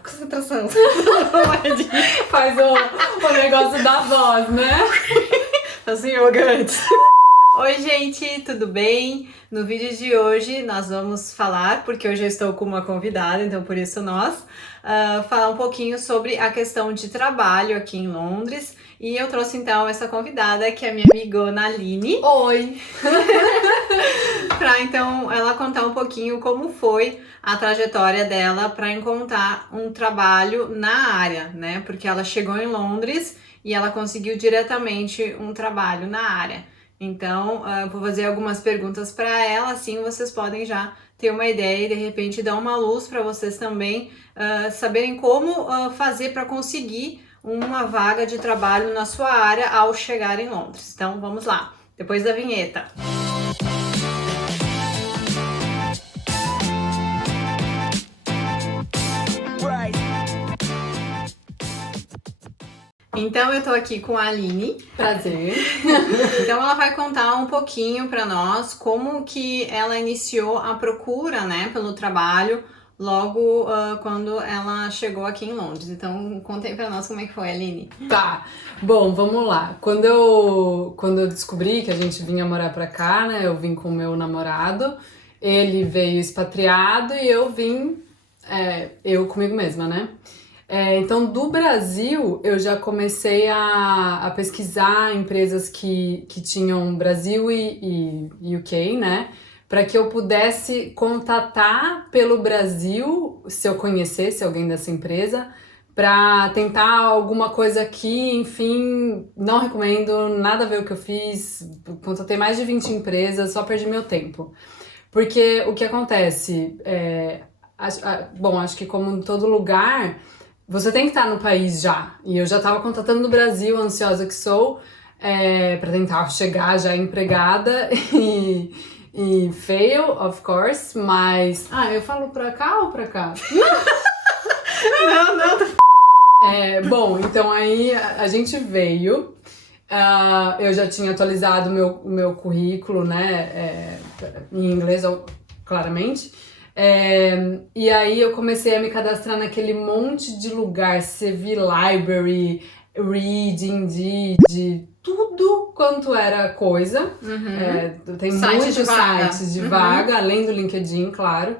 Concentração. Faz o negócio da voz, né? Assim, yoga antes. Oi gente, tudo bem? No vídeo de hoje nós vamos falar, porque hoje eu estou com uma convidada, então por isso falar um pouquinho sobre a questão de trabalho aqui em Londres. E eu trouxe então essa convidada, que é a minha amigona Aline. Oi! Para então ela contar um pouquinho como foi a trajetória dela para encontrar um trabalho na área, né? Porque ela chegou em Londres e ela conseguiu diretamente um trabalho na área. Então, vou fazer algumas perguntas para ela, assim vocês podem já ter uma ideia e de repente dar uma luz para vocês também saberem como fazer para conseguir uma vaga de trabalho na sua área ao chegar em Londres. Então, vamos lá, depois da vinheta. Então eu tô aqui com a Aline. Prazer. Então ela vai contar um pouquinho para nós como que ela iniciou a procura, né, pelo trabalho logo quando ela chegou aqui em Londres. Então conta aí para nós como é que foi, Aline. Tá, bom, vamos lá. Quando eu descobri que a gente vinha morar pra cá, né, eu vim com o meu namorado, ele veio expatriado e eu vim, eu comigo mesma, né? Então, do Brasil, eu já comecei a pesquisar empresas que tinham Brasil e UK, né? Para que eu pudesse contatar pelo Brasil, se eu conhecesse alguém dessa empresa, para tentar alguma coisa aqui. Enfim, não recomendo, nada a ver o que eu fiz. Contatei mais de 20 empresas, só perdi meu tempo. Porque o que acontece, acho que como em todo lugar, você tem que estar no país já. E eu já estava contatando no Brasil, ansiosa que sou, para tentar chegar já empregada e fail, of course, mas... eu falo pra cá ou pra cá? Não. Bom, então aí a gente veio, eu já tinha atualizado o meu currículo, né, em inglês, claramente. E aí eu comecei a me cadastrar naquele monte de lugar, CV Library, Reading, de tudo quanto era coisa. Tem muitos sites de vaga, além do LinkedIn, claro.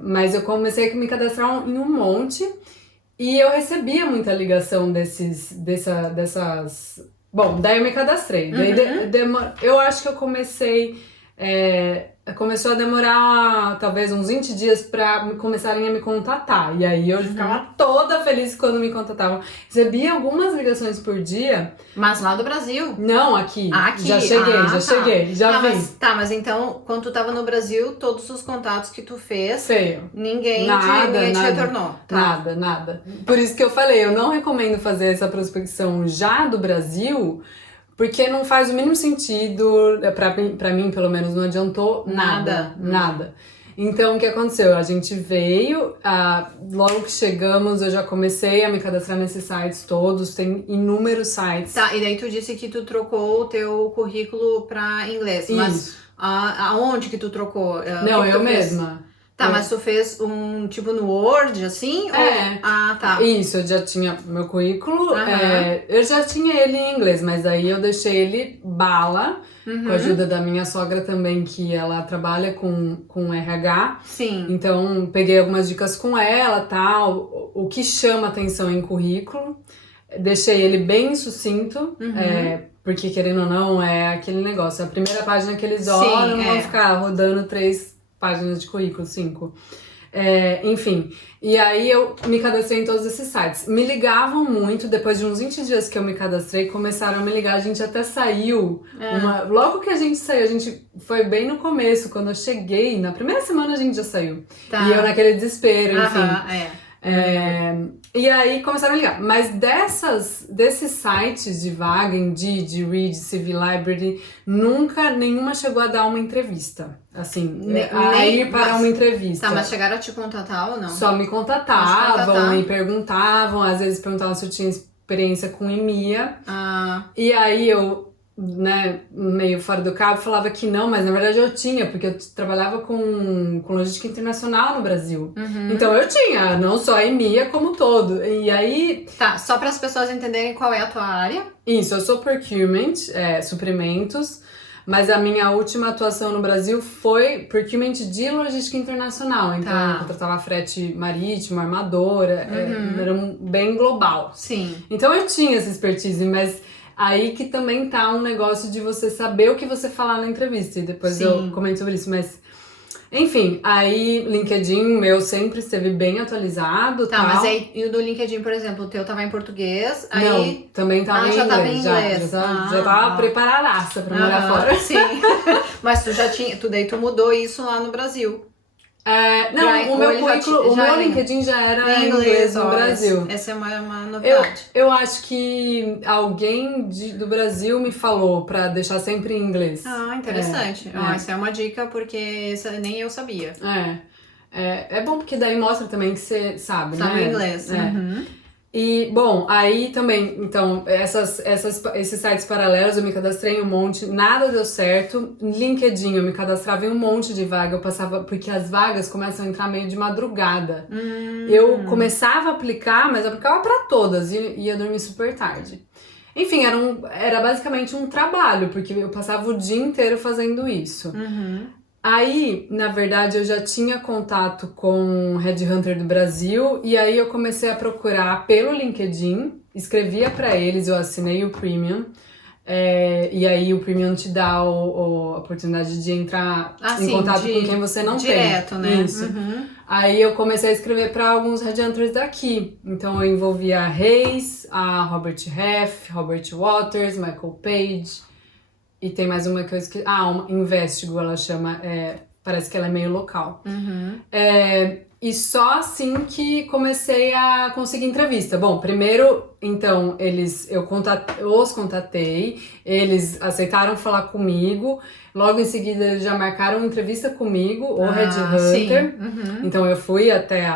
Mas eu comecei a me cadastrar em um monte e eu recebia muita ligação dessas... Bom, daí eu me cadastrei. Daí eu acho que eu comecei... começou a demorar talvez uns 20 dias pra começarem a me contatar. E aí eu ficava toda feliz quando me contatavam. Recebia algumas ligações por dia. Mas lá do Brasil? Não, aqui. Aqui. Já cheguei, já vim. Mas então, quando tu tava no Brasil, todos os contatos que tu fez, Feio. ninguém te retornou. Tá. Nada. Por isso que eu falei, eu não recomendo fazer essa prospecção já do Brasil, porque não faz o mínimo sentido, pra mim pelo menos não adiantou nada. Então o que aconteceu? A gente veio, logo que chegamos eu já comecei a me cadastrar nesses sites todos, tem inúmeros sites. Tá, e daí tu disse que tu trocou o teu currículo pra inglês, mas aonde que tu trocou? Não, eu mesma. Tá, mas tu fez um tipo no Word, assim? Tá. Isso, eu já tinha meu currículo, eu já tinha ele em inglês, mas aí eu deixei ele bala, com a ajuda da minha sogra também, que ela trabalha com RH. Sim. Então, peguei algumas dicas com ela, tal, o que chama atenção em currículo. Deixei ele bem sucinto, porque querendo ou não, é aquele negócio, a primeira página que eles olham, não vão ficar rodando 3 páginas de currículo, 5. Enfim, e aí eu me cadastrei em todos esses sites. Me ligavam muito, depois de uns 20 dias que eu me cadastrei, começaram a me ligar, a gente até saiu. Logo que a gente saiu, a gente foi bem no começo, quando eu cheguei, na primeira semana a gente já saiu. Tá. E eu naquele desespero, enfim. E aí começaram a ligar. Mas desses sites de vaga, Indeed, Read, CV Library, nunca nenhuma chegou a dar uma entrevista. Assim, a ir para uma entrevista. Tá, mas chegaram a te contatar ou não? Só me contatavam e perguntavam, às vezes perguntavam se eu tinha experiência com EMEA. E aí eu né, meio fora do cabo, falava que não, mas na verdade eu tinha, porque eu trabalhava com logística internacional no Brasil. Então eu tinha, não só a EMEA como todo. E aí... Tá, só para as pessoas entenderem qual é a tua área. Isso, eu sou procurement, suprimentos, mas a minha última atuação no Brasil foi procurement de logística internacional. Então eu contratava frete marítimo, armadora, era bem global. Sim. Então eu tinha essa expertise, mas aí que também tá um negócio de você saber o que você falar na entrevista. E depois eu comento sobre isso, mas... Enfim, aí LinkedIn meu sempre esteve bem atualizado. Tá, tal. mas aí e o do LinkedIn, por exemplo, o teu tava em português, aí... Não, também tava em já inglês. tava em inglês. Já tava preparadaça pra morar fora. Sim. Mas tu já tinha, daí tu mudou isso lá no Brasil. Não, o meu currículo, o meu LinkedIn já era em inglês no Brasil. Essa é uma novidade. Eu acho que alguém do Brasil me falou pra deixar sempre em inglês. Ah, interessante. Essa é uma dica, porque essa nem eu sabia. É bom porque daí mostra também que você sabe, né? Sabe inglês. E, bom, aí também, então, esses sites paralelos eu me cadastrei em um monte, nada deu certo. LinkedIn eu me cadastrava em um monte de vaga, eu passava, porque as vagas começam a entrar meio de madrugada. Eu começava a aplicar, mas eu aplicava pra todas e ia dormir super tarde. Enfim, era basicamente um trabalho, porque eu passava o dia inteiro fazendo isso. Aí, na verdade, eu já tinha contato com o Headhunter do Brasil e aí eu comecei a procurar pelo LinkedIn, escrevia pra eles, eu assinei o Premium, e aí o Premium te dá a oportunidade de entrar em contato com quem você não tem. Direto, né? Isso. Aí eu comecei a escrever pra alguns Headhunters daqui, então eu envolvia a Reis, a Robert Half, Robert Waters, Michael Page... E tem mais uma que eu esqueci. Uma Investigo, ela chama. Parece que ela é meio local. E só assim que comecei a conseguir entrevista. Bom, primeiro, então, os contatei, eles aceitaram falar comigo. Logo em seguida, eles já marcaram uma entrevista comigo, o Headhunter. Então, eu fui até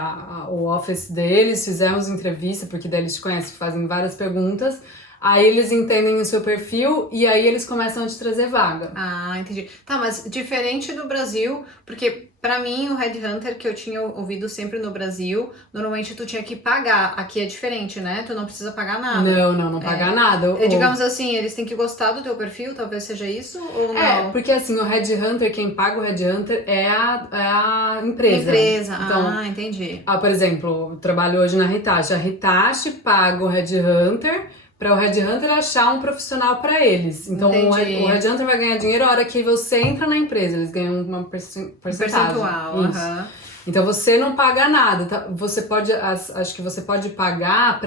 o office deles, fizemos entrevista, porque daí eles te conhecem, fazem várias perguntas. Aí eles entendem o seu perfil e aí eles começam a te trazer vaga. Ah, entendi. Tá, mas diferente do Brasil, porque pra mim o Headhunter que eu tinha ouvido sempre no Brasil, normalmente tu tinha que pagar. Aqui é diferente, né? Tu não precisa pagar nada. Não pagar nada. Digamos assim, eles têm que gostar do teu perfil, talvez seja isso, ou não? Porque assim, o Headhunter, quem paga o Headhunter é a empresa. Então, entendi. Por exemplo, eu trabalho hoje na Hitachi. A Hitachi paga o Headhunter para o Headhunter achar um profissional para eles. Então, o Headhunter vai ganhar dinheiro a hora que você entra na empresa. Eles ganham uma porcentagem. Percentual. Isso. Então, você não paga nada. Tá? Você pode, acho que você pode pagar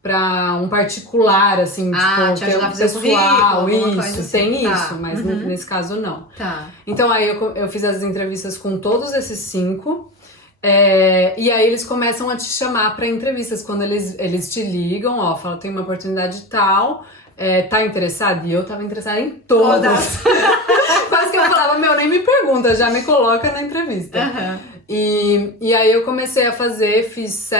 para um particular, assim, te ajudar a fazer pessoal. Isso, assim. Tem isso, mas nesse caso não. Tá. Então, aí eu fiz as entrevistas com todos esses 5. E aí eles começam a te chamar para entrevistas, quando eles te ligam, falam, tem uma oportunidade tal, tá interessado? E eu tava interessada em todas. Quase que eu falava, nem me pergunta, já me coloca na entrevista. E aí eu comecei a fazer, fiz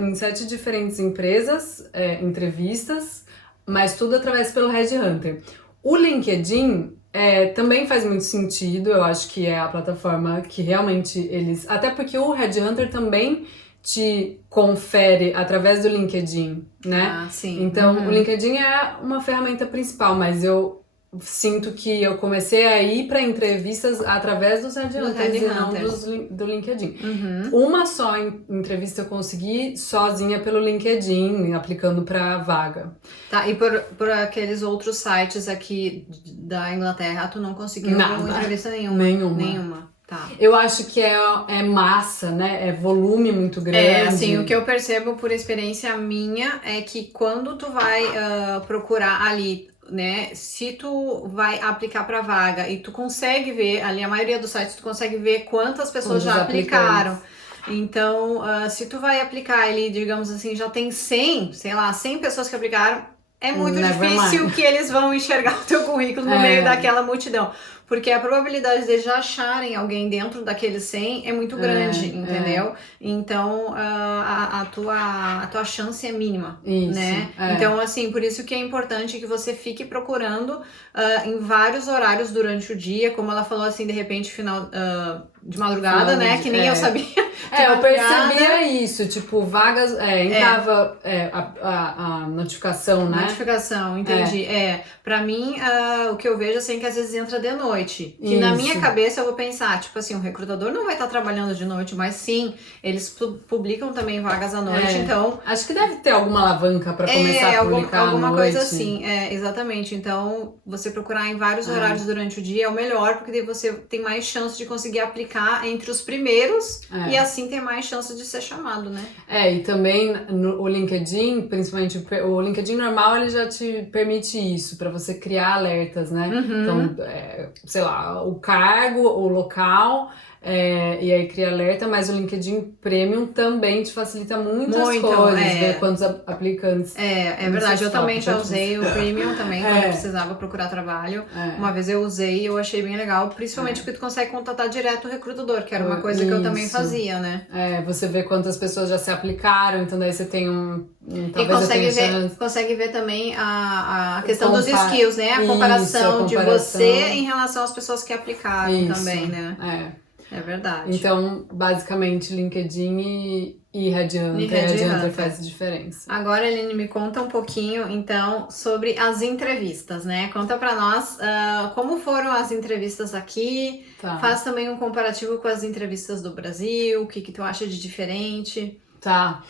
em 7 diferentes empresas, entrevistas, mas tudo através pelo Headhunter. O LinkedIn... também faz muito sentido, eu acho que é a plataforma que realmente eles... Até porque o Headhunter também te confere através do LinkedIn, né? Sim. Então, o LinkedIn é uma ferramenta principal, mas eu sinto que eu comecei a ir para entrevistas através dos Headhunters e não do LinkedIn. Uma só entrevista eu consegui sozinha pelo LinkedIn, aplicando para vaga. Tá, e por aqueles outros sites aqui da Inglaterra, tu não conseguiu entrevista nenhuma? Nenhuma. Tá. Eu acho que é massa, né? É volume muito grande. Assim, o que eu percebo por experiência minha é que quando tu vai procurar ali, né, se tu vai aplicar pra vaga e tu consegue ver, ali a maioria dos sites tu consegue ver quantas pessoas já aplicaram. Então, se tu vai aplicar ali, digamos assim, já tem 100 pessoas que aplicaram, é muito Never difícil mind. que eles vão enxergar o teu currículo no meio daquela multidão. Porque a probabilidade de já acharem alguém dentro daqueles 100 é muito grande, entendeu? Então, a tua chance é mínima, Isso, né? Então, assim, por isso que é importante que você fique procurando em vários horários durante o dia, como ela falou, assim, de repente, final de madrugada, né? Que nem eu sabia. Eu percebia isso, tipo, vagas, entrava a notificação, né? Notificação, entendi. Pra mim, o que eu vejo assim é que às vezes entra de noite. Que na minha cabeça eu vou pensar, tipo assim, o recrutador não vai estar trabalhando de noite, mas sim, eles publicam também vagas à noite, então... Acho que deve ter alguma alavanca pra começar a publicar alguma à noite. coisa assim, exatamente. Então, você procurar em vários horários durante o dia é o melhor, porque daí você tem mais chance de conseguir aplicar entre os primeiros e assim ter mais chance de ser chamado, né? E também o LinkedIn, principalmente o LinkedIn normal, ele já te permite isso, pra você criar alertas, né? Então, sei lá, o cargo, o local, e aí cria alerta, mas o LinkedIn Premium também te facilita muitas coisas, ver quantos aplicantes. É verdade, eu também já usei o Premium também, quando eu precisava procurar trabalho. Uma vez eu usei e eu achei bem legal, principalmente porque tu consegue contatar direto o recrutador, que era uma coisa que eu também fazia, né? Você vê quantas pessoas já se aplicaram, então daí você tem e consegue ver também a questão dos skills, né? A comparação de você em relação às pessoas que aplicaram também, né? É verdade. Então, basicamente, LinkedIn e Headhunter faz diferença. Agora, Aline, me conta um pouquinho, então, sobre as entrevistas, né? Conta pra nós como foram as entrevistas aqui. Tá. Faz também um comparativo com as entrevistas do Brasil. O que tu acha de diferente? Tá.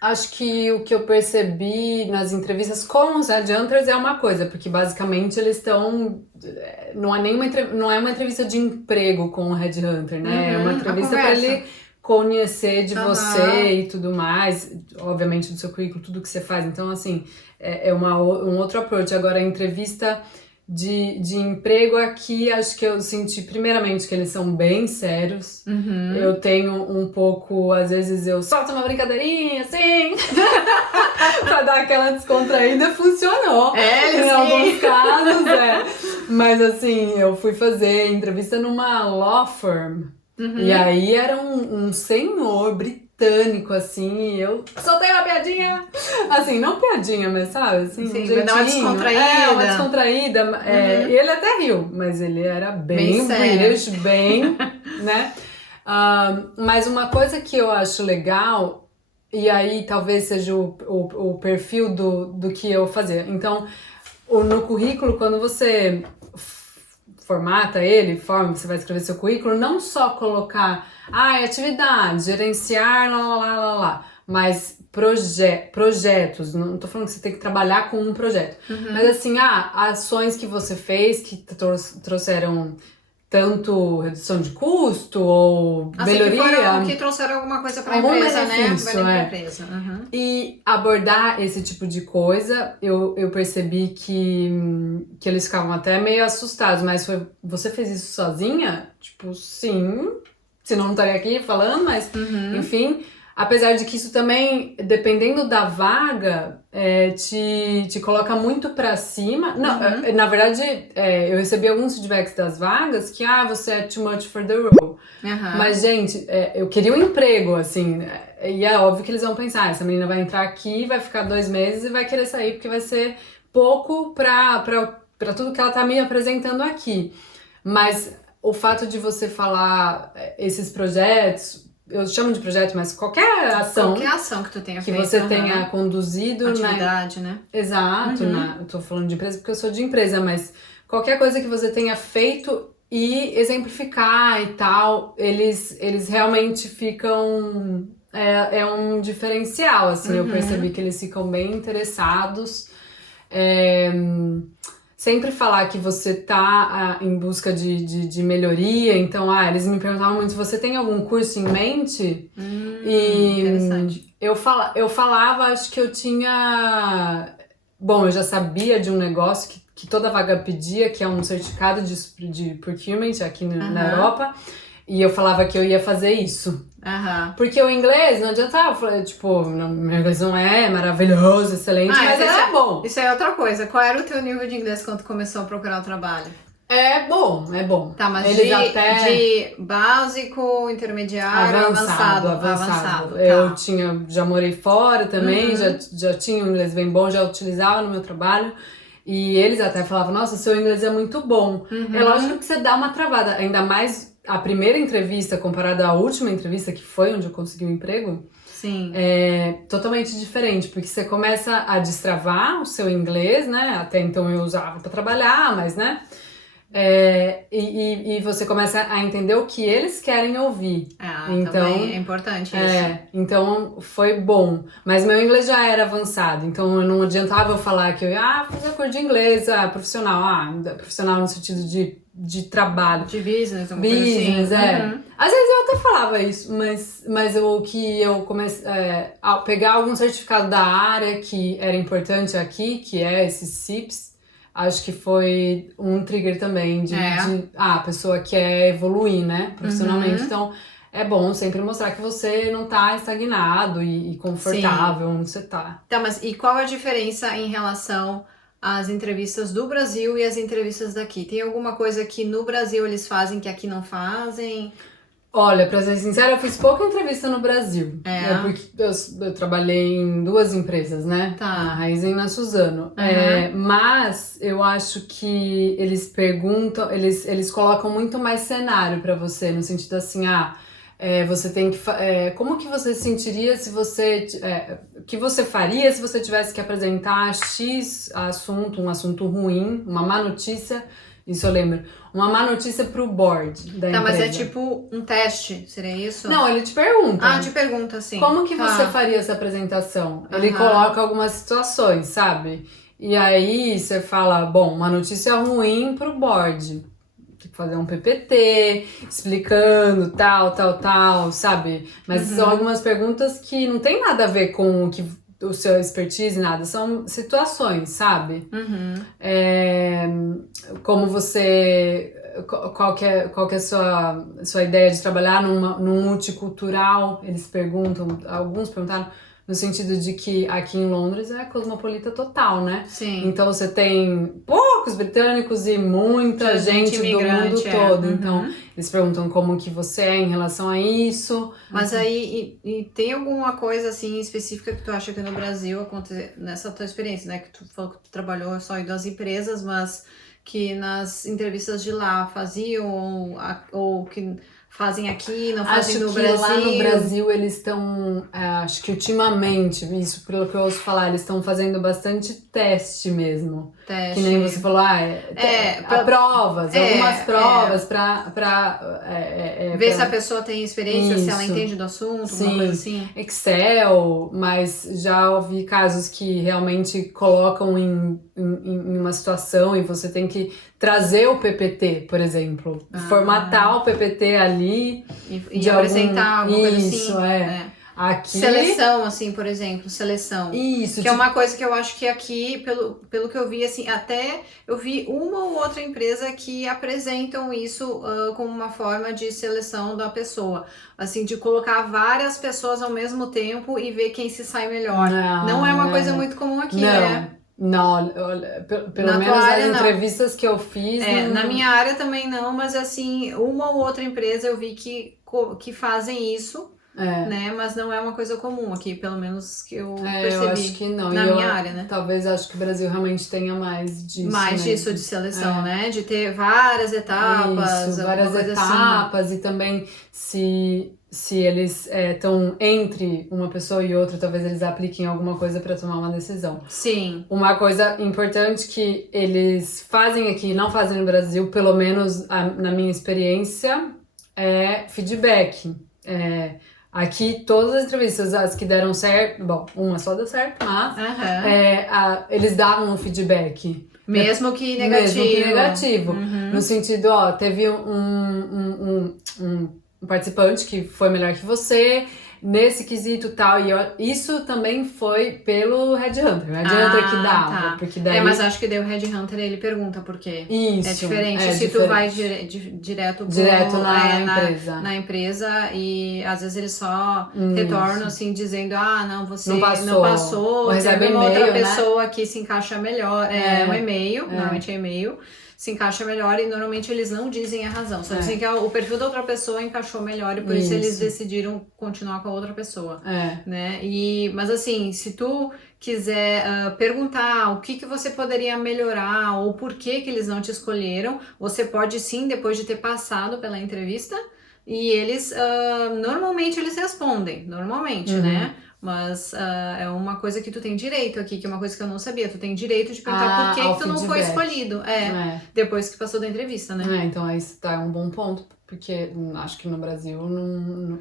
Acho que o que eu percebi nas entrevistas com os headhunters é uma coisa, porque basicamente eles estão... Não é uma entrevista de emprego com o headhunter, né? É uma entrevista para ele conhecer de você e tudo mais, obviamente do seu currículo, tudo que você faz. Então, assim, um outro approach. Agora, a entrevista de emprego aqui, acho que eu senti primeiramente que eles são bem sérios. Eu tenho um pouco, às vezes eu solto uma brincadeirinha assim pra dar aquela descontraída, funcionou em alguns casos, mas assim, eu fui fazer entrevista numa law firm e aí era um senhor britânico, assim, e eu soltei uma piadinha, assim, não piadinha, mas sabe, assim, sim, um jeitinho. Uma descontraída. Uma descontraída, e ele até riu, mas ele era bem British, bem, né? Mas uma coisa que eu acho legal, e aí talvez seja o perfil do que eu fazia, então, no currículo, quando você formata você vai escrever seu currículo, não só colocar atividade, gerenciar, lá, mas projetos, não tô falando que você tem que trabalhar com um projeto, mas assim, ações que você fez que trouxeram tanto redução de custo ou melhoria. Que trouxeram alguma coisa para a empresa, né? E abordar esse tipo de coisa, eu percebi que eles ficavam até meio assustados, mas você fez isso sozinha? Tipo, sim, senão não estaria aqui falando, mas enfim... Apesar de que isso também, dependendo da vaga, te coloca muito pra cima. Não, na verdade, eu recebi alguns feedbacks das vagas que, você é too much for the role. Mas, gente, eu queria um emprego, assim, e é óbvio que eles vão pensar, essa menina vai entrar aqui, vai ficar 2 meses e vai querer sair, porque vai ser pouco pra tudo que ela tá me apresentando aqui. Mas o fato de você falar esses projetos... Eu chamo de projeto, mas qualquer ação que tu tenha que feito, você tenha conduzido, atividade, né? Exato, eu tô falando de empresa porque eu sou de empresa, mas qualquer coisa que você tenha feito e exemplificar e tal, eles realmente ficam... É um diferencial, assim, eu percebi que eles ficam bem interessados. Sempre falar que você tá em busca de melhoria, então, eles me perguntavam muito, você tem algum curso em mente? Interessante. Eu falava, acho que eu tinha... Bom, eu já sabia de um negócio que toda vaga pedia, que é um certificado de procurement aqui na Europa, E eu falava que eu ia fazer isso. Aham. Porque o inglês não adiantava, eu falei, tipo, meu inglês não é maravilhoso, excelente, mas isso era bom. Isso é outra coisa. Qual era o teu nível de inglês quando tu começou a procurar o trabalho? É bom, é bom. Tá, mas Eles até... de básico, intermediário, avançado. Tá. Eu já morei fora também, Uhum. já tinha um inglês bem bom, já utilizava no meu trabalho. E eles até falavam, nossa, seu inglês é muito bom. Uhum. É lógico que você dá uma travada, ainda mais a primeira entrevista comparada à última entrevista, que foi onde eu consegui o emprego, Sim. é totalmente diferente, porque você começa a destravar o seu inglês, né? Até então eu usava para trabalhar, mas, né? E você começa a entender o que eles querem ouvir. Então, também é importante isso. Então foi bom. Mas meu inglês já era avançado, então não adiantava eu falar que eu ia fazer curso de inglês, profissional. Profissional no sentido de trabalho. De business, uma Business, coisa assim. Uhum. Às vezes eu até falava isso, mas o que eu comecei a pegar algum certificado da área que era importante aqui, que é esses CIPS, acho que foi um trigger também a pessoa quer evoluir, né, profissionalmente. Uhum. Então, é bom sempre mostrar que você não tá estagnado e confortável onde você tá. Tá, mas e qual a diferença em relação às entrevistas do Brasil e as entrevistas daqui? Tem alguma coisa que no Brasil eles fazem que aqui não fazem? Olha, pra ser sincera, eu fiz pouca entrevista no Brasil. Porque eu trabalhei em 2 empresas, né? Tá. Na Raizen e na Suzano. Uhum. Mas eu acho que eles perguntam, eles colocam muito mais cenário pra você, no sentido assim, você tem que... como que você se sentiria se você... o que você faria se você tivesse que apresentar X assunto, um assunto ruim, uma má notícia... Isso eu lembro. Uma má notícia pro board da empresa. Mas é tipo um teste, seria isso? Não, ele te pergunta. Te pergunta, sim. Como que você faria essa apresentação? Ele Aham. coloca algumas situações, sabe? E aí você fala, bom, uma notícia ruim pro board. Tem que fazer um PPT, explicando tal, sabe? Mas são algumas perguntas que não tem nada a ver com o seu expertise, nada. São situações, sabe? Uhum. Como você... Qual que é a sua ideia de trabalhar num multicultural? Eles perguntam, alguns perguntaram, no sentido de que aqui em Londres é cosmopolita total, né? Sim. Então você tem poucos britânicos e muita gente do mundo todo. Então eles perguntam como que você é em relação a isso. Mas aí, e tem alguma coisa assim específica que tu acha que no Brasil acontece nessa tua experiência, né? Que tu falou que tu trabalhou só em 2 empresas, mas que nas entrevistas de lá faziam ou que fazem aqui, não fazem no Brasil. Lá no Brasil eles estão, acho que ultimamente, isso pelo que eu ouço falar, eles estão fazendo bastante teste mesmo. Teste. Que nem você falou, provas, algumas provas pra ver se a pessoa tem experiência, se ela entende do assunto, uma coisa assim. Excel, mas já ouvi casos que realmente colocam em uma situação e você tem que trazer o PPT, por exemplo. Formatar o PPT ali. E apresentar alguma coisa assim. Isso, Aqui... Seleção, assim, por exemplo, seleção. Isso. Que é uma coisa que eu acho que aqui, pelo que eu vi, assim, até eu vi uma ou outra empresa que apresentam isso como uma forma de seleção da pessoa. Assim, de colocar várias pessoas ao mesmo tempo e ver quem se sai melhor. Não é uma coisa muito comum aqui, né? Não, pelo menos nas entrevistas que eu fiz... Na minha área também não, mas assim, uma ou outra empresa eu vi que fazem isso. Né? Mas não é uma coisa comum aqui, pelo menos que eu percebi. Eu acho que não. Na minha área, né? Talvez acho que o Brasil realmente tenha mais disso. Mais disso de seleção, né? De ter várias etapas. Isso, várias etapas assim. E também se eles estão entre uma pessoa e outra, talvez eles apliquem alguma coisa para tomar uma decisão. Sim. Uma coisa importante que eles fazem aqui, não fazem no Brasil, pelo menos na minha experiência, é feedback. Aqui, todas as entrevistas, as que deram certo, bom, uma só deu certo, mas eles davam um feedback. Mesmo que negativo. No sentido, teve um participante que foi melhor que você, nesse quesito tal. E isso também foi pelo Headhunter. O Headhunter que dava. Tá. Porque daí... mas acho que daí o Headhunter, ele pergunta por quê. Isso. É diferente se diferente. tu vai direto na na empresa e às vezes eles só retornam assim dizendo, não, você não passou, ou recebe tem uma outra e-mail, pessoa que se encaixa melhor, um e-mail, normalmente é e-mail, se encaixa melhor e normalmente eles não dizem a razão, só dizem que o perfil da outra pessoa encaixou melhor e por isso eles decidiram continuar com a outra pessoa, né? Mas assim, se tu quiser perguntar o que você poderia melhorar ou por que eles não te escolheram, você pode sim, depois de ter passado pela entrevista, e eles, normalmente eles respondem, né? Mas é uma coisa que tu tem direito aqui, que é uma coisa que eu não sabia. Tu tem direito de perguntar por que tu não foi escolhido. Depois que passou da entrevista, né? Então aí tá um bom ponto, porque acho que no Brasil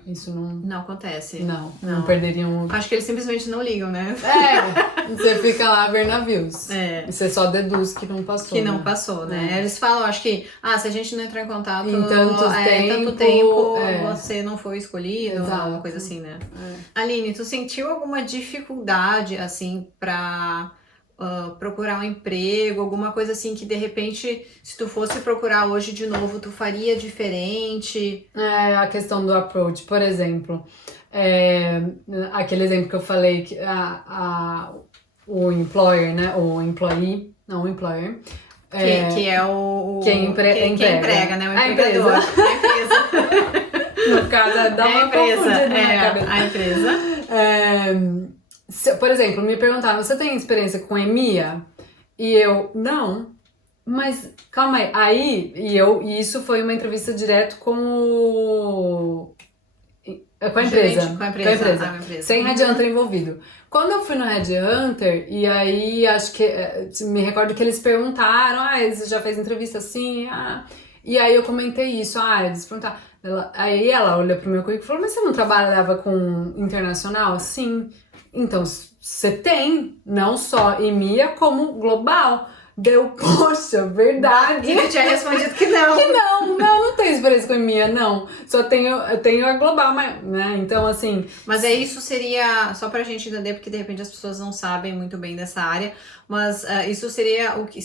isso não... Não acontece. Não perderiam... Acho que eles simplesmente não ligam, né? Você fica lá a ver navios. E você só deduz que não passou. Que não passou, né? Eles falam, acho que, se a gente não entrar em contato em tanto tempo, você não foi escolhido, uma coisa assim, né? Aline, tu sentiu alguma dificuldade, assim, pra procurar um emprego, alguma coisa assim que de repente, se tu fosse procurar hoje de novo, tu faria diferente? A questão do approach, por exemplo, aquele exemplo que eu falei, que o employer, né, o employee, não o employer, que é quem emprega, né, o empregador. A empresa. No caso, dá uma confundida na cabeça. A empresa. Por exemplo, me perguntaram, você tem experiência com EMEA? E eu, não. Mas, calma aí. E isso foi uma entrevista direto com a empresa. Com a empresa. Sem Headhunter envolvido. Quando eu fui no Headhunter, e aí acho que, me recordo que eles perguntaram, você já fez entrevista assim? E aí eu comentei isso, eles perguntaram. Aí ela olhou pro meu currículo e falou, mas você não trabalhava com internacional? Sim. Então, você tem, não só EMEA, como global. Deu, poxa, verdade. E ele tinha respondido que não. Que não tenho experiência com EMEA, não. Só tenho a global, né? Então, assim... Mas isso seria, só pra gente entender, porque de repente as pessoas não sabem muito bem dessa área, mas isso seria o que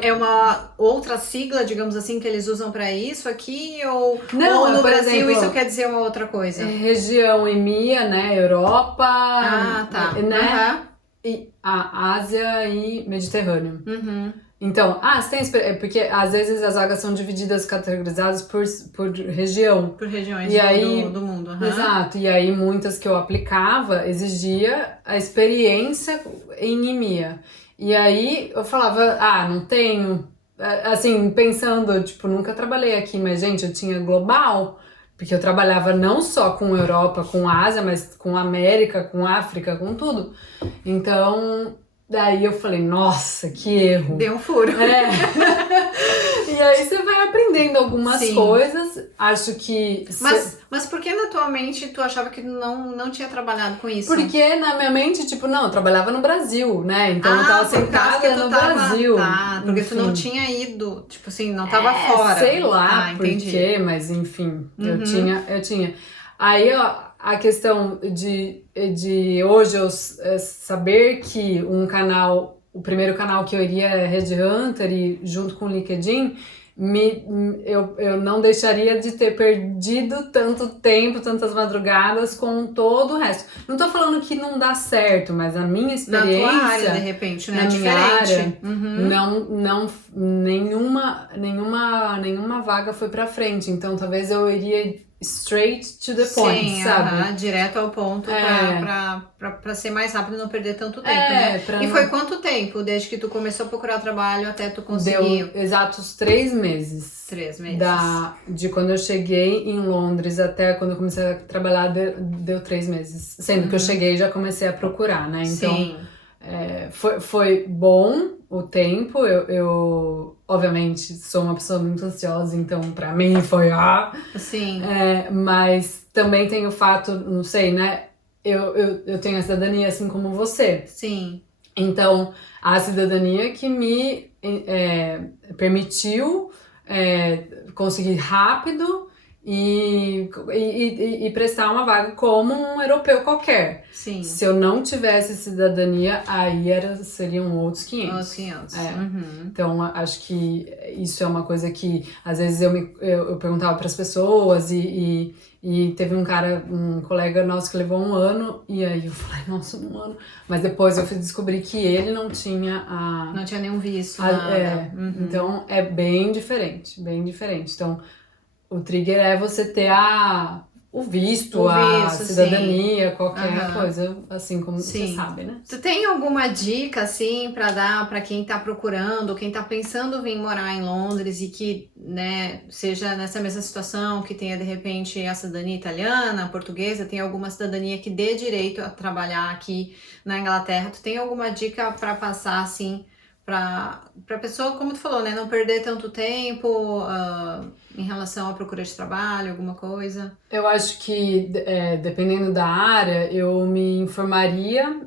é uma outra sigla, digamos assim, que eles usam pra isso aqui? Ou no Brasil exemplo, isso quer dizer uma outra coisa? Região EMEA, né? Europa... tá. Né? E a Ásia e Mediterrâneo. Então, você tem experiência, porque às vezes as vagas são divididas, categorizadas por região. Por regiões do mundo. Exato, e aí muitas que eu aplicava exigia a experiência em EMEA. E aí eu falava, não tenho, assim, pensando, tipo, nunca trabalhei aqui, mas gente, eu tinha global, porque eu trabalhava não só com Europa, com Ásia, mas com América, com África, com tudo. Então, daí eu falei, nossa, que erro. Deu um furo. E aí você vai aprendendo algumas coisas, acho que... Mas por que na tua mente tu achava que não tinha trabalhado com isso? Porque na minha mente, tipo, eu trabalhava no Brasil, né? Então eu tava sentada no Brasil. Porque tu não tinha ido, tipo assim, não tava fora. Sei lá por quê, mas enfim, eu tinha. Aí, a questão de hoje eu saber que o primeiro canal que eu iria é Headhunter e junto com o LinkedIn, eu não deixaria de ter perdido tanto tempo, tantas madrugadas com todo o resto. Não tô falando que não dá certo, mas a minha experiência... Na tua área, de repente, né? Na minha área, nenhuma vaga foi pra frente. Então, talvez eu iria straight to the point, sabe? Direto ao ponto pra ser mais rápido e não perder tanto tempo, né? E foi quanto tempo desde que tu começou a procurar trabalho até tu conseguir? Deu exatos 3 meses. 3 meses. De quando eu cheguei em Londres até quando eu comecei a trabalhar, deu 3 meses. Sendo que eu cheguei e já comecei a procurar, né? Então, foi bom o tempo. Eu obviamente sou uma pessoa muito ansiosa, então pra mim foi Sim. Mas também tem o fato, não sei, né? Eu tenho a cidadania assim como você. Sim. Então, a cidadania que me permitiu conseguir rápido e prestar uma vaga como um europeu qualquer. Sim. Se eu não tivesse cidadania, aí seriam outros 500. Os 500. É. Uhum. Então, acho que isso é uma coisa que, às vezes, eu perguntava para as pessoas e teve um colega nosso que levou 1 ano, e aí eu falei, nossa, 1 ano. Mas depois eu fui descobrir que ele não tinha Não tinha nenhum visto, nada. Uhum. Então, é bem diferente, bem diferente. Então, o trigger é você ter o visto, a cidadania, qualquer coisa, assim como você sabe, né? Tu tem alguma dica, assim, pra dar pra quem tá procurando, quem tá pensando vir morar em Londres e que, né, seja nessa mesma situação, que tenha, de repente, a cidadania italiana, portuguesa, tem alguma cidadania que dê direito a trabalhar aqui na Inglaterra? Tu tem alguma dica pra passar, assim, pra pessoa, como tu falou, né, não perder tanto tempo em relação à procura de trabalho, alguma coisa? Eu acho que, dependendo da área, eu me informaria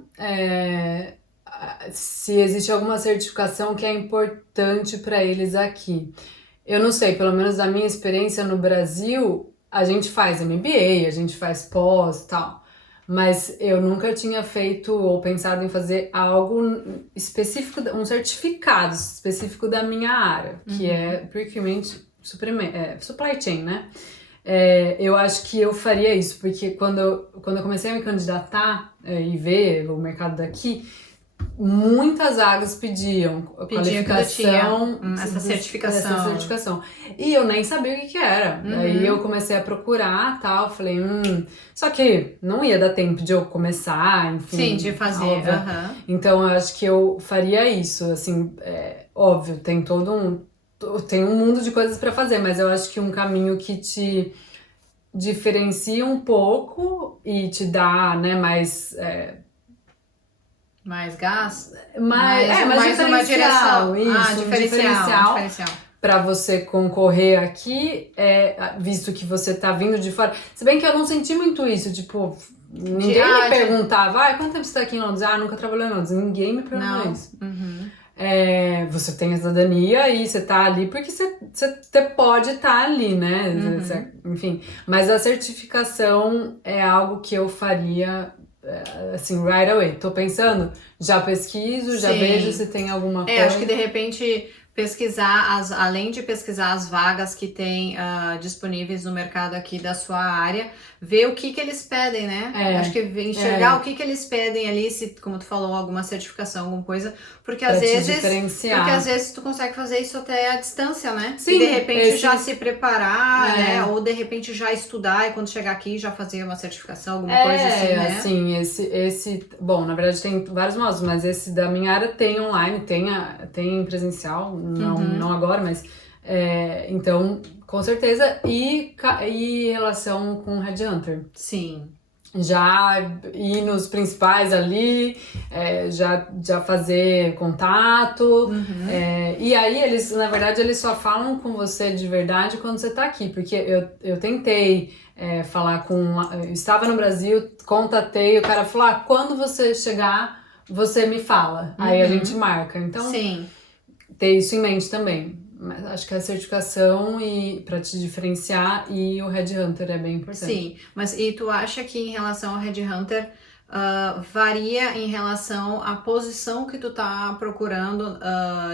se existe alguma certificação que é importante para eles aqui. Eu não sei, pelo menos da minha experiência no Brasil, a gente faz MBA, a gente faz pós e tal. Mas eu nunca tinha feito ou pensado em fazer algo específico, um certificado específico da minha área, que é procurement, supply chain, né? Eu acho que eu faria isso, porque quando eu comecei a me candidatar e ver o mercado daqui, muitas vagas pediam qualificação, essa certificação. E eu nem sabia o que era. Aí eu comecei a procurar, tal, falei, só que não ia dar tempo de eu começar, enfim. Sim, de fazer. Então eu acho que eu faria isso, assim, óbvio, tem tem um mundo de coisas para fazer, mas eu acho que um caminho que te diferencia um pouco e te dá, né, mais gás? Mais uma direção. Isso, Diferencial. Pra você concorrer aqui, visto que você tá vindo de fora. Se bem que eu não senti muito isso, tipo, ninguém me perguntava, quanto tempo você tá aqui em Londres? Nunca trabalhei em Londres. Ninguém me perguntou isso. Você tem a cidadania e você tá ali porque você pode estar ali, né? Enfim, mas a certificação é algo que eu faria assim, right away. Tô pensando, já pesquiso, já vejo se tem alguma coisa. Acho que de repente pesquisar, além de pesquisar as vagas que tem disponíveis no mercado aqui da sua área, ver o que eles pedem, né? Acho que enxergar o que eles pedem ali, se, como tu falou, alguma certificação, alguma coisa, porque às vezes tu consegue fazer isso até à distância, né? Sim, e de repente já se preparar, né? Ou de repente já estudar e quando chegar aqui já fazer uma certificação, alguma coisa assim, né? Assim, bom, na verdade tem vários modos, mas esse da minha área tem online, tem presencial, não agora, mas então, com certeza, e relação com Headhunter. Sim. Já ir nos principais ali, já fazer contato. E aí, na verdade, eles só falam com você de verdade quando você tá aqui. Porque eu tentei falar eu estava no Brasil, contatei, o cara falou, quando você chegar, você me fala. Aí a gente marca. Então, ter isso em mente também. Mas acho que a certificação para te diferenciar e o Headhunter é bem importante. Sim, mas e tu acha que em relação ao Headhunter varia em relação à posição que tu tá procurando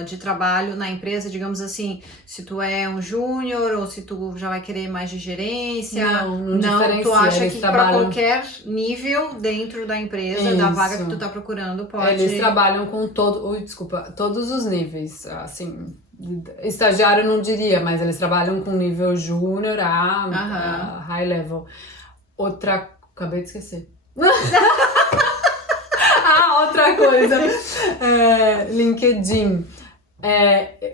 de trabalho na empresa, digamos assim, se tu é um júnior ou se tu já vai querer mais de gerência? Não diferencia. Tu acha que para qualquer nível dentro da empresa, da vaga que tu tá procurando, pode... Eles trabalham com todos os níveis, assim... Estagiário eu não diria, mas eles trabalham com nível júnior a high level. Acabei de esquecer. Outra coisa. LinkedIn.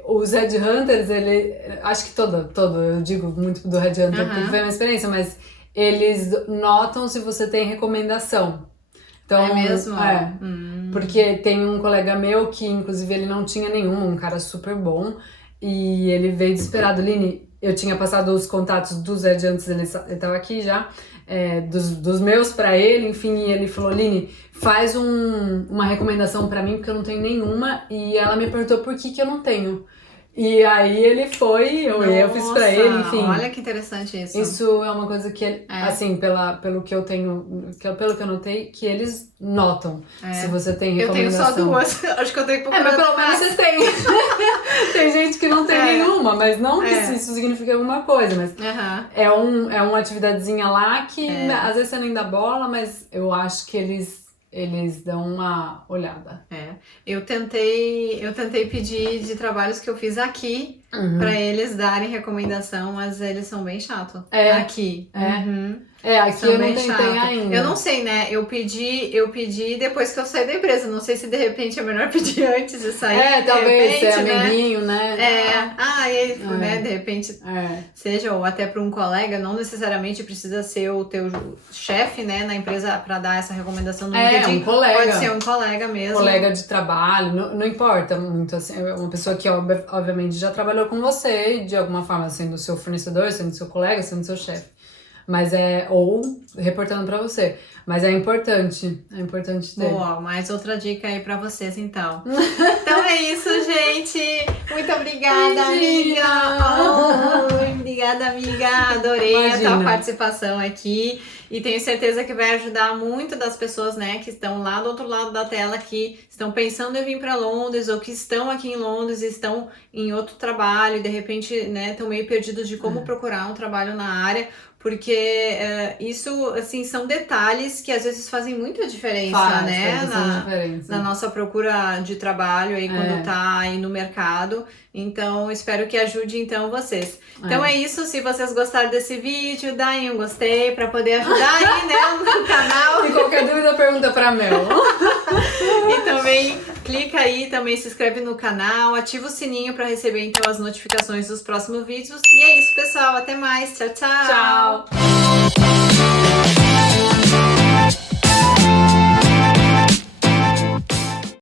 Os Headhunters, acho que eu digo muito do Headhunter porque foi a minha experiência, mas eles notam se você tem recomendação. Então, é mesmo? Porque tem um colega meu que, inclusive, ele não tinha nenhum, um cara super bom, e ele veio desesperado. Line, eu tinha passado os contatos dos Headhunters, ele tava aqui já, dos meus pra ele, enfim, e ele falou, Line, faz uma recomendação pra mim, porque eu não tenho nenhuma, e ela me perguntou por que eu não tenho. E aí ele foi, eu fiz pra ele, enfim. Olha que interessante isso. Isso é uma coisa que, assim, pelo que eu tenho, pelo que eu notei, que eles notam. Se você tem Eu tenho recomendação. só duas. Acho que eu tenho pouco. Mas pelo menos você tem. Tem gente que não tem nenhuma, mas não que isso significa alguma coisa, mas é uma atividadezinha lá que às vezes você nem dá bola, mas eu acho que eles dão uma olhada. Eu tentei pedir de trabalhos que eu fiz aqui pra eles darem recomendação, mas eles são bem chatos. Aqui. Aqui São eu não bem tentei chato. ainda. Eu não sei, né? Eu pedi depois que eu saí da empresa. Não sei se de repente é melhor pedir antes de sair. Talvez de repente, ser né? amiguinho, né? Né? De repente seja, ou até para um colega, não necessariamente precisa ser o teu chefe, né, na empresa para dar essa recomendação no LinkedIn. Um colega. Pode ser um colega mesmo. Colega de trabalho, não importa muito, assim, uma pessoa que obviamente já trabalhou com você, de alguma forma, sendo seu fornecedor, sendo seu colega, sendo seu chefe. Mas ou reportando pra você. Mas é importante ter. Boa, mais outra dica aí pra vocês, então. Então é isso, gente. Muito obrigada, amiga. Obrigada, amiga. Adorei a tua participação aqui. E tenho certeza que vai ajudar muito das pessoas, né, que estão lá do outro lado da tela, que estão pensando em vir para Londres ou que estão aqui em Londres e estão em outro trabalho e de repente, né, estão meio perdidos de como procurar um trabalho na área. Porque isso, assim, são detalhes que às vezes fazem muita diferença, né? Na nossa procura de trabalho aí, quando tá aí no mercado. Então, espero que ajude, então, vocês. Então é isso, se vocês gostaram desse vídeo, dá aí um gostei pra poder ajudar aí, né, no canal. E qualquer dúvida, pergunta pra Mel. E também clica aí, também se inscreve no canal, ativa o sininho pra receber, então, as notificações dos próximos vídeos. E é isso, pessoal. Até mais. Tchau, tchau. Tchau.